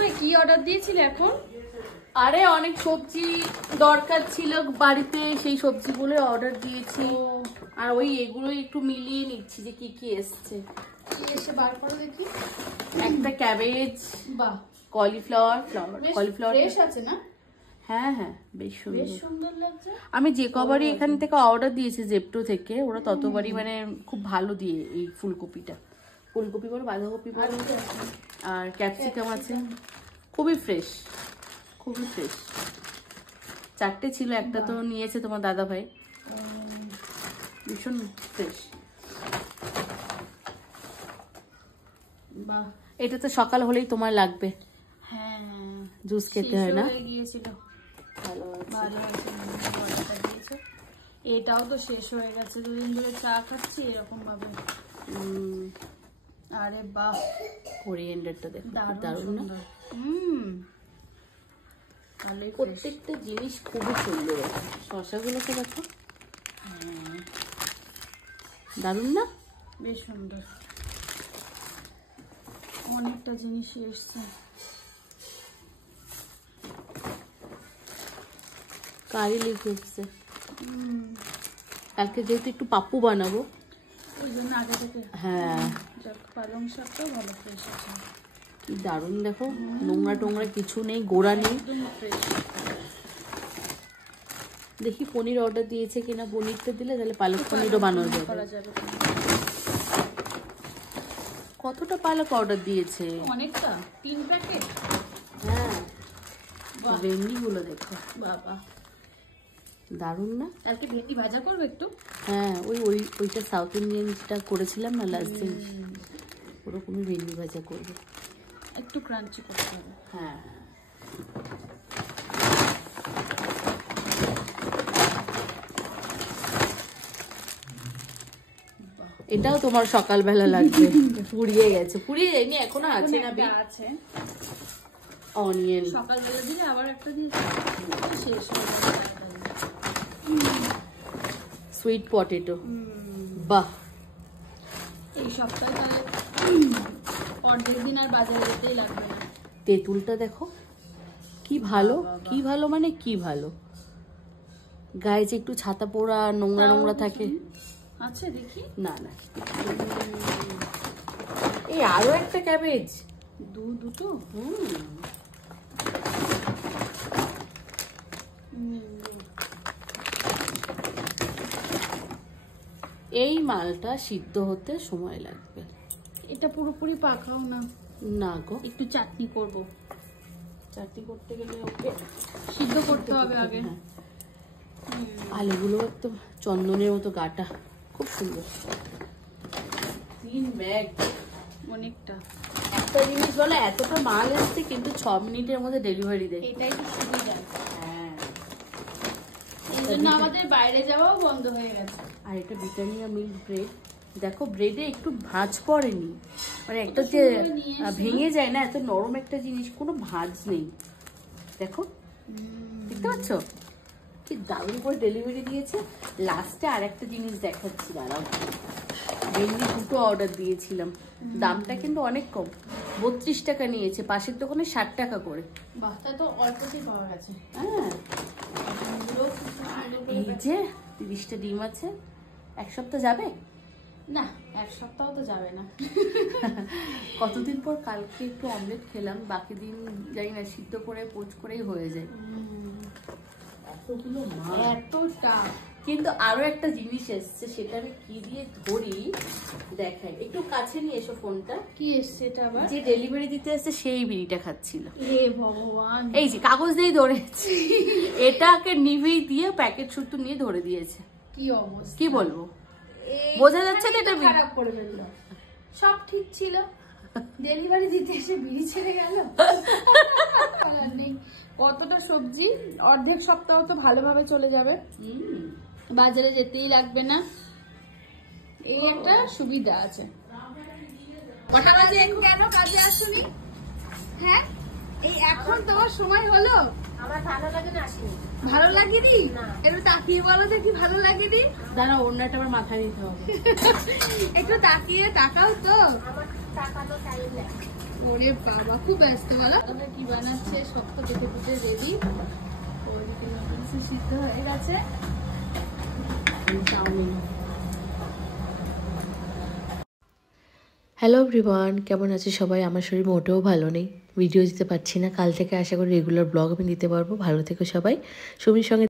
ভাই কি অর্ডার দিয়েছিলে এখন? আরে অনেক সবজি দরকার ছিল বাড়িতে, সেই সবজিগুলো অর্ডার দিয়েছি। আর ওই এগুলো একটু মিলিয়ে নিচ্ছি যে কি কি এসছে। কি এসে বার করো দেখি। একটা ক্যাবেজ, বাহ, কলিফ্লাওয়ার ফ্রেশ আছে না? হ্যাঁ হ্যাঁ, বেশ সুন্দর লাগছে। আমি যে কবারই এখান থেকে অর্ডার দিয়েছি জেপ্টো থেকে, ওরা ততবারই মানে খুব ভালো দিয়ে এই ফুলকপিটা। ফুলকপি বলো, বাঁধাকপি বলো, আর ক্যাপসিকাম আছে, খুবই ফ্রেশ, খুবই ফ্রেশ। 4টে ছিল, একটা তো নিয়েছে তোমার দাদা ভাই। ভীষণ ফ্রেশ। বাহ, এটা তো সকাল হলেই তোমার লাগবে। হ্যাঁ, জুস খেতে হয় না? গিয়েছিল, ভালো আছে। এটাও তো শেষ হয়ে গেছে, দুদিন ধরে চা খাচ্ছি এরকম ভাবে। আরে বাহ, কোরিয়েন্ডারটা দেখো, দারুণ না? প্রত্যেকটা জিনিস খুবই সুন্দর। শসাগুলোকে দেখো, দারুণ না? বেশ সুন্দর, অনেকটা জিনিস এসছে। কারি লিখ এসছে। কালকে যেহেতু একটু পাপ্পু বানাবো, ওই জন্য আগে থেকে। হ্যাঁ, পালং শাকটাও ভালো ফ্রেশ আছে। কি দারুণ দেখো, নোংরা টোংরা কিছু নেই, গোড়া নেই। দেখি পনির অর্ডার দিয়েছে কিনা। পনিরটা দিলে তাহলে পালক পনিরও বানানো যাবে। কতটা পালক অর্ডার দিয়েছে? অনেকটা, 3 প্যাকেট। হ্যাঁ, ভেন্ডিগুলো দেখো, বাবা দারুণ না? কালকে ভেন্ডি ভাজা করবে একটু? হ্যাঁ, ওইটা সাউথ ইন্ডিয়ানটা করেছিলাম না লাস্ট দিন, ওরকমই ভেন্ডি ভাজা করবে, একটু ক্রাঞ্চি করতে হবে। হ্যাঁ, এটাও তোমার সকালবেলা লাগবে। পুড়িয়ে গেছে, পুড়িয়ে যায়নি, এখনো আছে না? আছে অনিয়ন সকালবেলা দিলে আবার একটা দিয়েছি, শেষ হয়ে গেছে। সুইট পটেটো, বাহ। এই সপ্তাহে তাহলে অর্ধেক দিন আর বাজারে যেতেই লাগবে না। তেঁতুলটা দেখো কি ভালো, কি ভালো মানে কি ভালো। গায়ে যে একটু ছাতা পোড়া নোংরা নোংরা থাকে, আচ্ছা দেখি। না না, এই আরো একটা ক্যাবেজ, দুটো। এই মালটা সিদ্ধ হতে সময় লাগবে। এটা পুরোপুরি পাকাও না। না গো, একটু চাটনি করব। চাটনি করতে গেলে ওকে সিদ্ধ করতে হবে আগে। আলুগুলো একদম চন্দনের মতো গাটা, খুব সুন্দর। 3 ব্যাগ, অনেকটা। একটা জিনিস বলে, এতটা মাল এসছে কিন্তু 6 মিনিটের মধ্যে ডেলিভারি দেয়। এটাই তো সুবিধা। হ্যাঁ, এই জন্য আমাদের বাইরে যাওয়াও বন্ধ হয়ে গেছে। আর এটা ব্রিটানিয়া মিল্ক ব্রেড, দেখো ব্রেডে একটু ভাঁজ পড়েনি, মানে একটা যে ভেঙে যায় না, এত নরম একটা জিনিস, কোনো ভাঁজ নেই। দেখো, দেখতে পাচ্ছ কি দারুণ করে ডেলিভারি দিয়েছে। লাস্টে আর একটা জিনিস দেখাচ্ছি, দাঁড়াও। ভেন্ডি 2টো অর্ডার দিয়েছিলাম, দামটা কিন্তু অনেক কম, 32 টাকা নিয়েছে, পাশের দোকানে 60 টাকা করে। বাহ, তা তো অল্পতেই পাওয়া গেছে। হ্যাঁ, এই যে 30টা ডিম আছে। 1 সপ্তাহ যাবে না? 1 সপ্তাহ তো যাবে না। কতদিন পর কালকে একটু অমলেট খেলাম, বাকি দিন জানি না, সিদ্ধ করে পোচ করেই হয়ে যায়। এতগুলো মাছ, এতটা। কিন্তু আরো একটা জিনিস এসছে, সেটা আমি কি দিয়ে ধরি দেখাই, একটু কাছে নিয়ে এসো ফোনটা। কি এসছে এটা আবার? যে ডেলিভারি দিতে এসছে সেই বিড়িটা খাচ্ছিল। হে ভগবান, এই যে কাগজ দিয়ে ধরেছে, এটাকে নিভেই দিয়ে প্যাকেট শুদ্ধ নিয়ে ধরে দিয়েছে। কি অবস্থা, কি বলবো, বোঝা যাচ্ছে না এটা খারাপ করে ফেললো। সব ঠিক ছিল, ডেলিভারি দিতে এসে বিড়ি ছেড়ে গেল। কতটা সবজি, অর্ধেক সপ্তাহ তো ভালোভাবে চলে যাবে, বাজারে যেতেই লাগবে না, এই একটা সুবিধা আছে। কটা বাজে? কেন কাজে আসুনি? হ্যাঁ, এই এখন তোমার সময় হলো? আমার ভালো লাগে না, আসিনি। ভালো লাগেনি? একটু তাকিয়ে বলো দেখি, ভালো লাগেনি? দাঁড়া, অন্যটা আবার মাথায় দিতে হবে। একটু তাকিয়ে তাকাও তো। আমার টাকা তো টাইম লাগে। ওরে বাবা খুব ব্যস্ত বলো। তাহলে কি বানাচ্ছে? সব তো কেটে কুটে রেডি। ওইদিকে সিদ্ধ হয়ে গেছে। চাউমিন। হ্যালো এভরিওয়ান, কেমন আছে সবাই? আমার শরীর মোটেও ভালো নেই, ভিডিও দিতে পারছি না। কাল থেকে আশা করি রেগুলার ব্লগ আমি দিতে পারবো। ভালো থেকো সবাই। সুমির সঙ্গে